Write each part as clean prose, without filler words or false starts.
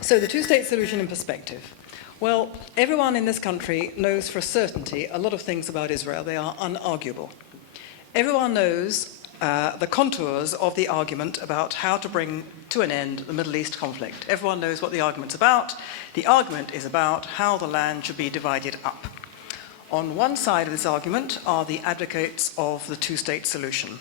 So the two-state solution in perspective. Well, everyone in this country knows for a certainty a lot of things about Israel. They are unarguable. Everyone knows the contours of the argument about how to bring to an end the Middle East conflict. Everyone knows what the argument's about. The argument is about how the land should be divided up. On one side of this argument are the advocates of the two-state solution.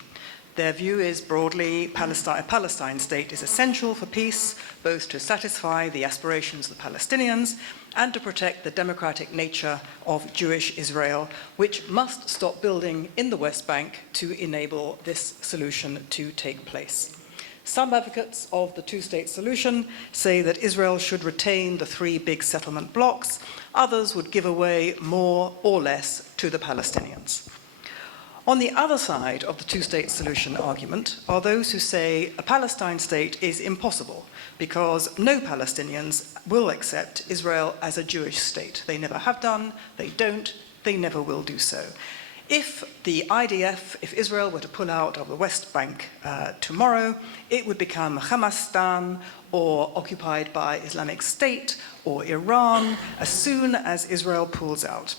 Their view is broadly a Palestine state is essential for peace, both to satisfy the aspirations of the Palestinians and to protect the democratic nature of Jewish Israel, which must stop building in the West Bank to enable this solution to take place. Some advocates of the two-state solution say that Israel should retain the three big settlement blocks. Others would give away more or less to the Palestinians. On the other side of the two-state solution argument are those who say a Palestine state is impossible because no Palestinians will accept Israel as a Jewish state. They never have done, they don't, they never will do so. If the IDF, if Israel were to pull out of the West Bank tomorrow, it would become Hamastan or occupied by Islamic State or Iran as soon as Israel pulls out.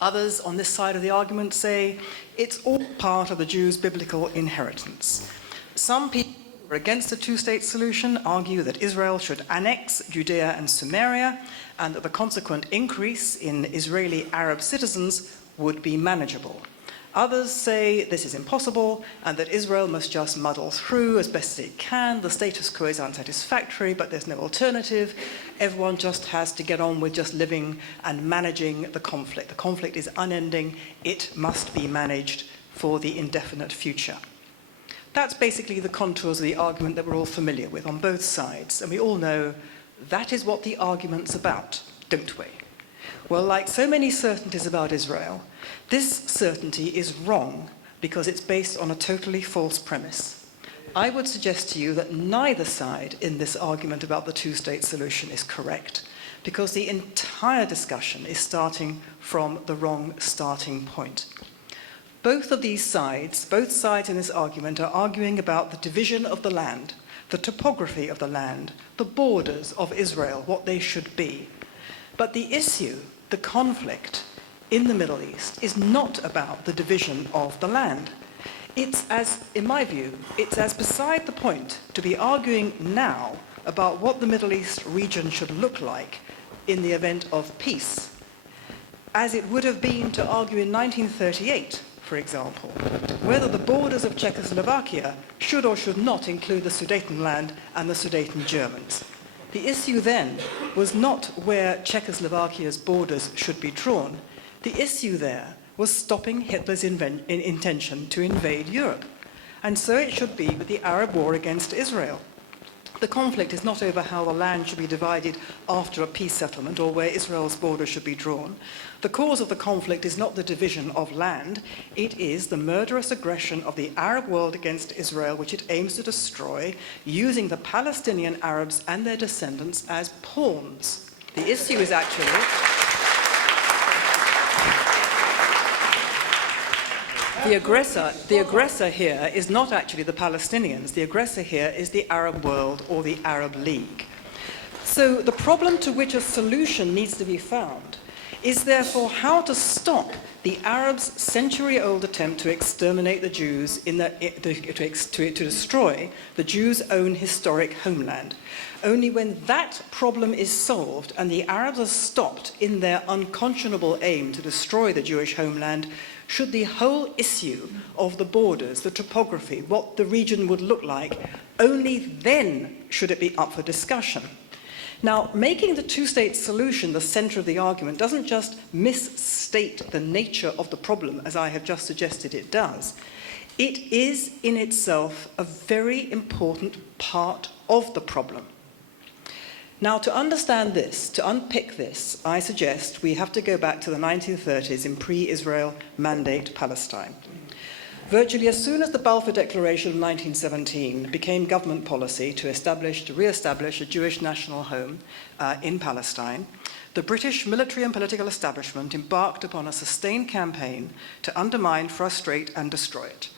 Others on this side of the argument say it's all part of the Jews' biblical inheritance. Some people who are against the two-state solution argue that Israel should annex Judea and Samaria and that the consequent increase in Israeli Arab citizens would be manageable. Others say this is impossible and that Israel must just muddle through as best as it can. The status quo is unsatisfactory, but there's no alternative. Everyone just has to get on with just living and managing the conflict. The conflict is unending. It must be managed for the indefinite future. That's basically the contours of the argument that we're all familiar with on both sides. And we all know that is what the argument's about, don't we? Well, like so many certainties about Israel, this certainty is wrong because it's based on a totally false premise. I would suggest to you that neither side in this argument about the two-state solution is correct because the entire discussion is starting from the wrong starting point. Both sides in this argument are arguing about the division of the land, the topography of the land, the borders of Israel, what they should be. But the issue, the conflict in the Middle East is not about the division of the land. In my view, it's as beside the point to be arguing now about what the Middle East region should look like in the event of peace, as it would have been to argue in 1938, for example, whether the borders of Czechoslovakia should or should not include the Sudetenland and the Sudeten Germans. The issue then was not where Czechoslovakia's borders should be drawn. The issue there was stopping Hitler's intention to invade Europe. And so it should be with the Arab war against Israel. The conflict is not over how the land should be divided after a peace settlement or where Israel's border should be drawn. The cause of the conflict is not the division of land. It is the murderous aggression of the Arab world against Israel, which it aims to destroy, using the Palestinian Arabs and their descendants as pawns. The issue is actually... The aggressor here is not actually the Palestinians. The aggressor here is the Arab world or the Arab League. So the problem to which a solution needs to be found is therefore how to stop the Arabs' century-old attempt to exterminate the Jews, to destroy the Jews' own historic homeland. Only when that problem is solved and the Arabs are stopped in their unconscionable aim to destroy the Jewish homeland should the whole issue of the borders, the topography, what the region would look like, only then should it be up for discussion. Now, making the two-state solution the center of the argument doesn't just misstate the nature of the problem, as I have just suggested it does. It is in itself a very important part of the problem. Now, to understand this, to unpick this, I suggest we have to go back to the 1930s in pre-Israel Mandate Palestine. Virtually as soon as the Balfour Declaration of 1917 became government policy to re-establish a Jewish national home in Palestine, the British military and political establishment embarked upon a sustained campaign to undermine, frustrate, and destroy it.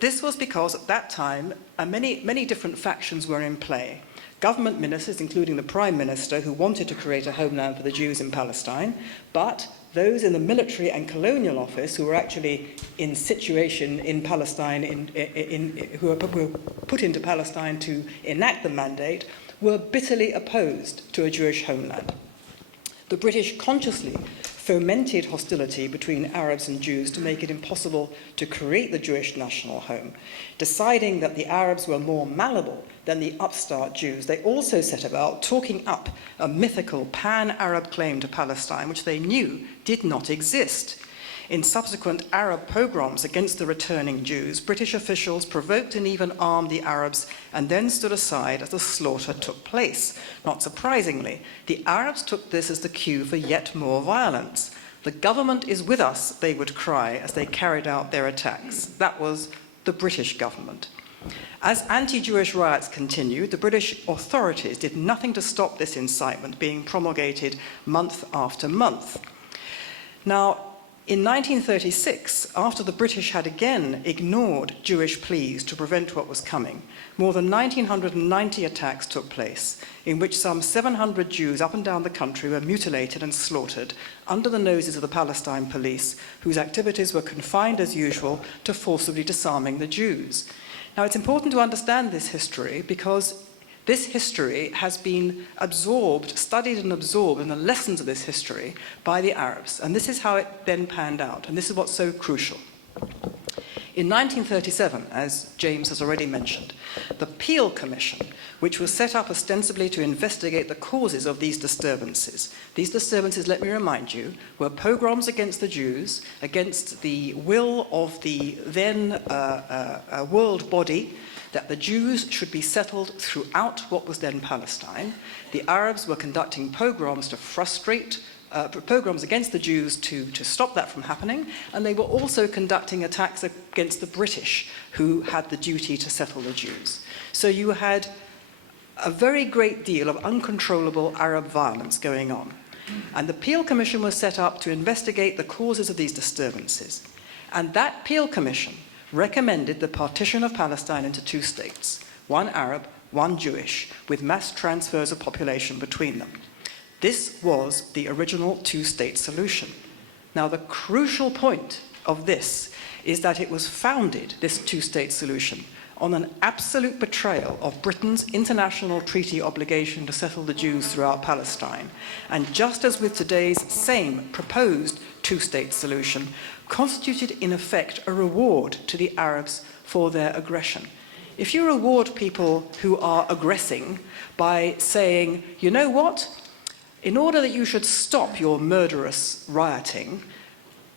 This was because at that time, many different factions were in play. Government ministers, including the Prime Minister, who wanted to create a homeland for the Jews in Palestine, but those in the military and colonial office who were actually in situation in Palestine, who were put into Palestine to enact the mandate, were bitterly opposed to a Jewish homeland. The British consciously fomented hostility between Arabs and Jews to make it impossible to create the Jewish national home. Deciding that the Arabs were more malleable than the upstart Jews, they also set about talking up a mythical pan-Arab claim to Palestine, which they knew did not exist. In subsequent Arab pogroms against the returning Jews, British officials provoked and even armed the Arabs and then stood aside as the slaughter took place. Not surprisingly, the Arabs took this as the cue for yet more violence. "The government is with us," they would cry as they carried out their attacks. That was the British government. As anti-Jewish riots continued, the British authorities did nothing to stop this incitement being promulgated month after month. Now, in 1936, after the British had again ignored Jewish pleas to prevent what was coming, more than 1,990 attacks took place, in which some 700 Jews up and down the country were mutilated and slaughtered under the noses of the Palestine police, whose activities were confined as usual to forcibly disarming the Jews. Now, it's important to understand this history because this history has been studied and absorbed in the lessons of this history by the Arabs. And this is how it then panned out. And this is what's so crucial. In 1937, as James has already mentioned, the Peel Commission, which was set up ostensibly to investigate the causes of these disturbances. These disturbances, let me remind you, were pogroms against the Jews, against the will of the then world body, that the Jews should be settled throughout what was then Palestine. The Arabs were conducting pogroms to frustrate, pogroms against the Jews to stop that from happening, and they were also conducting attacks against the British, who had the duty to settle the Jews. So you had a very great deal of uncontrollable Arab violence going on. And the Peel Commission was set up to investigate the causes of these disturbances. And that Peel Commission recommended the partition of Palestine into two states, one Arab, one Jewish, with mass transfers of population between them. This was the original two-state solution. Now, the crucial point of this is that it was founded, this two-state solution, on an absolute betrayal of Britain's international treaty obligation to settle the Jews throughout Palestine. And just as with today's same proposed two-state solution, constituted in effect a reward to the Arabs for their aggression. If you reward people who are aggressing by saying, you know what, in order that you should stop your murderous rioting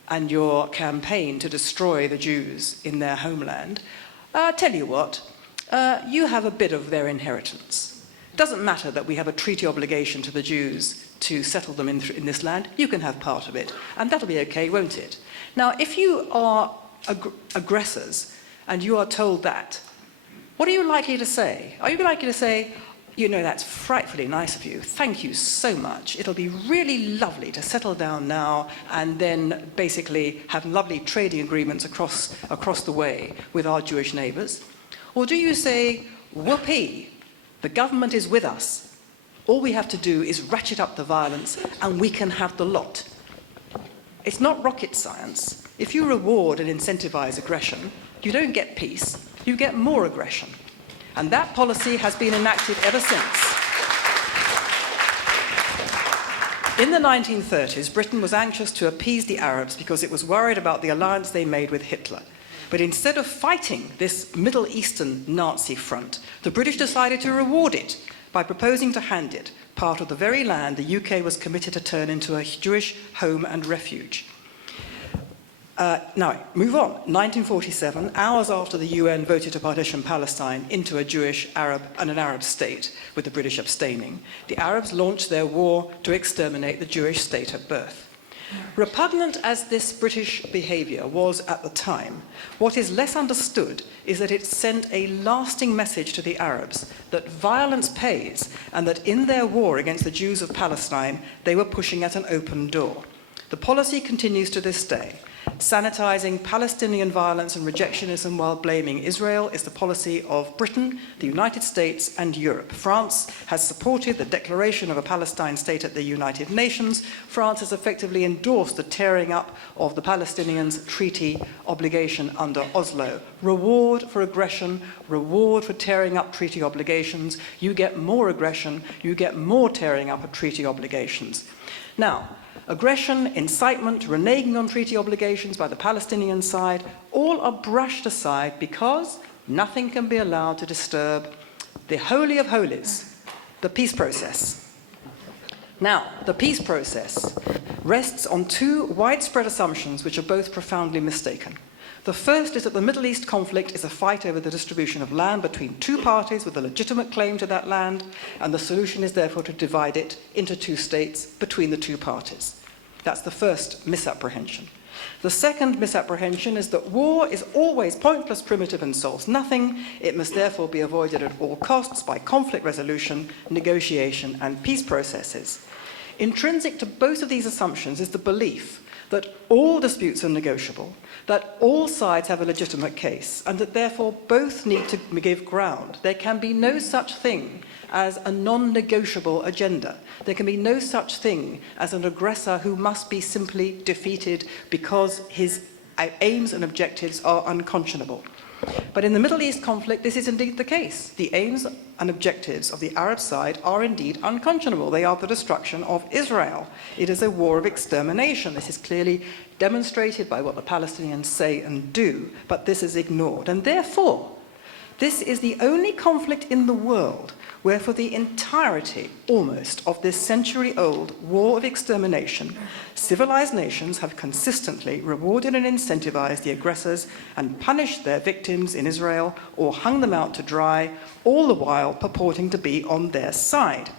and your campaign to destroy the Jews in their homeland, tell you what, you have a bit of their inheritance. It doesn't matter that we have a treaty obligation to the Jews to settle them in this land. You can have part of it, and that'll be okay, won't it? Now, if you are aggressors and you are told that, what are you likely to say? Are you likely to say, you know, that's frightfully nice of you. Thank you so much. It'll be really lovely to settle down now and then basically have lovely trading agreements across the way with our Jewish neighbours? Or do you say, whoopee, the government is with us. All we have to do is ratchet up the violence and we can have the lot. It's not rocket science. If you reward and incentivize aggression, you don't get peace, you get more aggression. And that policy has been enacted ever since. In the 1930s, Britain was anxious to appease the Arabs because it was worried about the alliance they made with Hitler. But instead of fighting this Middle Eastern Nazi front, the British decided to reward it by proposing to hand it part of the very land the UK was committed to turn into a Jewish home and refuge. Now, move on. 1947, hours after the UN voted to partition Palestine into a Jewish, Arab, and an Arab state, with the British abstaining, the Arabs launched their war to exterminate the Jewish state at birth. Repugnant as this British behaviour was at the time, what is less understood is that it sent a lasting message to the Arabs that violence pays and that in their war against the Jews of Palestine, they were pushing at an open door. The policy continues to this day. Sanitizing Palestinian violence and rejectionism while blaming Israel is the policy of Britain, the United States, and Europe. France has supported the declaration of a Palestine state at the United Nations. France has effectively endorsed the tearing up of the Palestinians' treaty obligation under Oslo. Reward for aggression, reward for tearing up treaty obligations. You get more aggression, you get more tearing up of treaty obligations. Now, aggression, incitement, reneging on treaty obligations by the Palestinian side, all are brushed aside because nothing can be allowed to disturb the holy of holies, the peace process. Now, the peace process rests on two widespread assumptions which are both profoundly mistaken. The first is that the Middle East conflict is a fight over the distribution of land between two parties with a legitimate claim to that land, and the solution is therefore to divide it into two states between the two parties. That's the first misapprehension. The second misapprehension is that war is always pointless, primitive, and solves nothing. It must therefore be avoided at all costs by conflict resolution, negotiation, and peace processes. Intrinsic to both of these assumptions is the belief that all disputes are negotiable, that all sides have a legitimate case, and that therefore both need to give ground. There can be no such thing as a non-negotiable agenda. There can be no such thing as an aggressor who must be simply defeated because his aims and objectives are unconscionable. But in the Middle East conflict, this is indeed the case. The aims and objectives of the Arab side are indeed unconscionable. They are the destruction of Israel. It is a war of extermination. This is clearly demonstrated by what the Palestinians say and do, but this is ignored. And therefore, this is the only conflict in the world where for the entirety, almost, of this century-old war of extermination, civilized nations have consistently rewarded and incentivized the aggressors and punished their victims in Israel or hung them out to dry, all the while purporting to be on their side.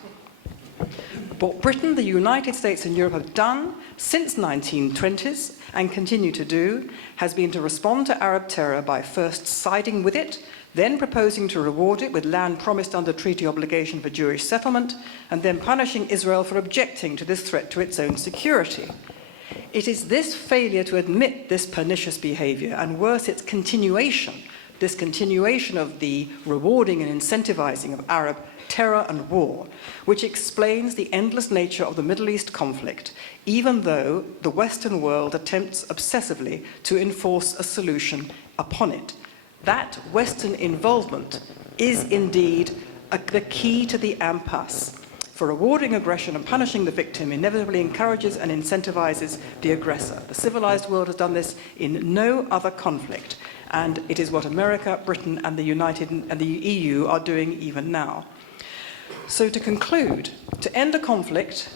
What Britain, the United States, and Europe have done since 1920s and continue to do has been to respond to Arab terror by first siding with it, then proposing to reward it with land promised under treaty obligation for Jewish settlement, and then punishing Israel for objecting to this threat to its own security. It is this failure to admit this pernicious behavior, and worse, its continuation, this continuation of the rewarding and incentivizing of Arab terror and war, which explains the endless nature of the Middle East conflict, even though the Western world attempts obsessively to enforce a solution upon it. That Western involvement is indeed the key to the impasse. For rewarding aggression and punishing the victim inevitably encourages and incentivizes the aggressor. The civilized world has done this in no other conflict, and it is what America, Britain, and the EU are doing even now. So to conclude, to end a conflict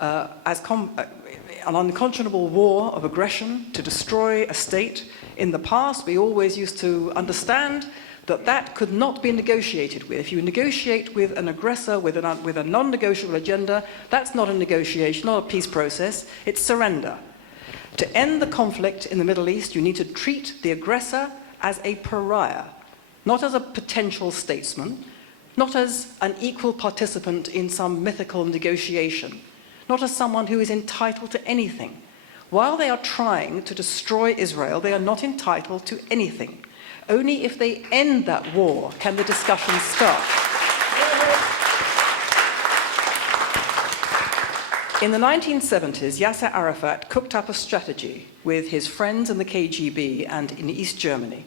an unconscionable war of aggression, to destroy a state, in the past, we always used to understand that that could not be negotiated with. If you negotiate with an aggressor with a non-negotiable agenda, that's not a negotiation, not a peace process, it's surrender. To end the conflict in the Middle East, you need to treat the aggressor as a pariah, not as a potential statesman, not as an equal participant in some mythical negotiation, not as someone who is entitled to anything. While they are trying to destroy Israel, they are not entitled to anything. Only if they end that war can the discussion start. In the 1970s, Yasser Arafat cooked up a strategy with his friends in the KGB and in East Germany.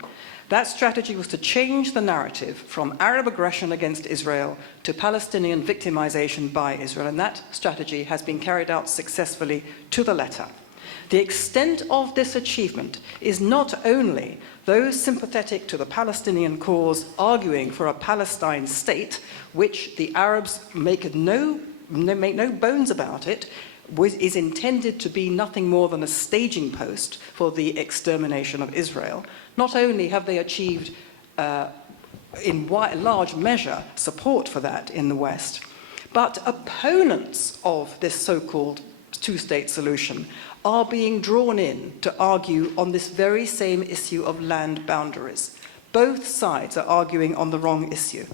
That strategy was to change the narrative from Arab aggression against Israel to Palestinian victimization by Israel, and that strategy has been carried out successfully to the letter. The extent of this achievement is not only those sympathetic to the Palestinian cause arguing for a Palestine state, which the Arabs make no bones about it, is intended to be nothing more than a staging post for the extermination of Israel. Not only have they achieved, in large measure, support for that in the West, but opponents of this so-called two-state solution are being drawn in to argue on this very same issue of land boundaries. Both sides are arguing on the wrong issue.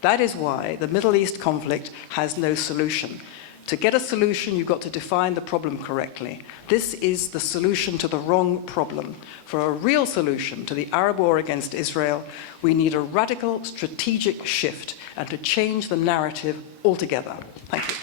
That is why the Middle East conflict has no solution. To get a solution, you've got to define the problem correctly. This is the solution to the wrong problem. For a real solution to the Arab war against Israel, we need a radical strategic shift and to change the narrative altogether. Thank you.